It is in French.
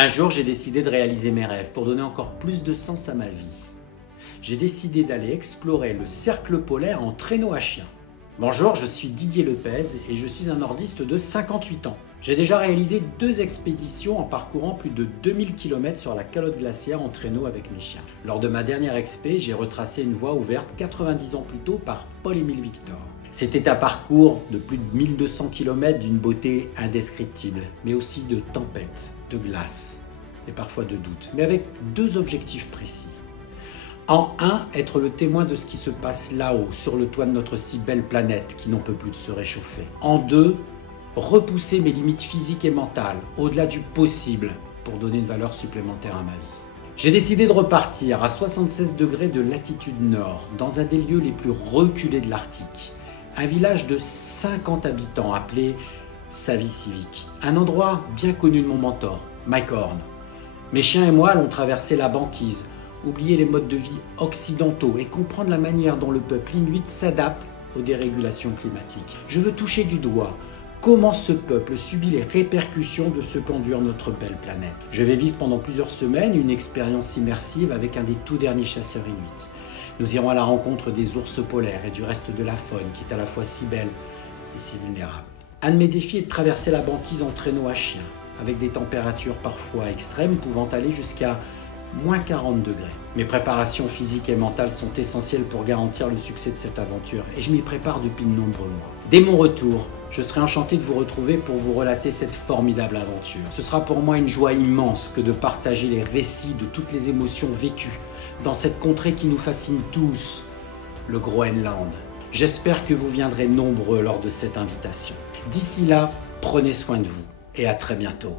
Un jour, j'ai décidé de réaliser mes rêves pour donner encore plus de sens à ma vie. J'ai décidé d'aller explorer le cercle polaire en traîneau à chien. Bonjour, je suis Didier Lepez et je suis un nordiste de 58 ans. J'ai déjà réalisé 2 expéditions en parcourant plus de 2000 km sur la calotte glaciaire en traîneau avec mes chiens. Lors de ma dernière expé, j'ai retracé une voie ouverte 90 ans plus tôt par Paul-Émile Victor. C'était un parcours de plus de 1200 km d'une beauté indescriptible, mais aussi de tempêtes, de glace et parfois de doutes, mais avec 2 objectifs précis. En un, être le témoin de ce qui se passe là-haut, sur le toit de notre si belle planète qui n'en peut plus de se réchauffer. En 2, repousser mes limites physiques et mentales, au-delà du possible, pour donner une valeur supplémentaire à ma vie. J'ai décidé de repartir à 76 degrés de latitude nord, dans un des lieux les plus reculés de l'Arctique. Un village de 50 habitants appelé Savičivik, un endroit bien connu de mon mentor, Mike Horn. Mes chiens et moi allons traverser la banquise, oublier les modes de vie occidentaux et comprendre la manière dont le peuple inuit s'adapte aux dérégulations climatiques. Je veux toucher du doigt comment ce peuple subit les répercussions de ce qu'endure notre belle planète. Je vais vivre pendant plusieurs semaines une expérience immersive avec un des tout derniers chasseurs inuits. Nous irons à la rencontre des ours polaires et du reste de la faune qui est à la fois si belle et si vulnérable. Un de mes défis est de traverser la banquise en traîneau à chien, avec des températures parfois extrêmes pouvant aller jusqu'à moins 40 degrés. Mes préparations physiques et mentales sont essentielles pour garantir le succès de cette aventure et je m'y prépare depuis de nombreux mois. Dès mon retour, je serai enchanté de vous retrouver pour vous relater cette formidable aventure. Ce sera pour moi une joie immense que de partager les récits de toutes les émotions vécues dans cette contrée qui nous fascine tous, le Groenland. J'espère que vous viendrez nombreux lors de cette invitation. D'ici là, prenez soin de vous et à très bientôt.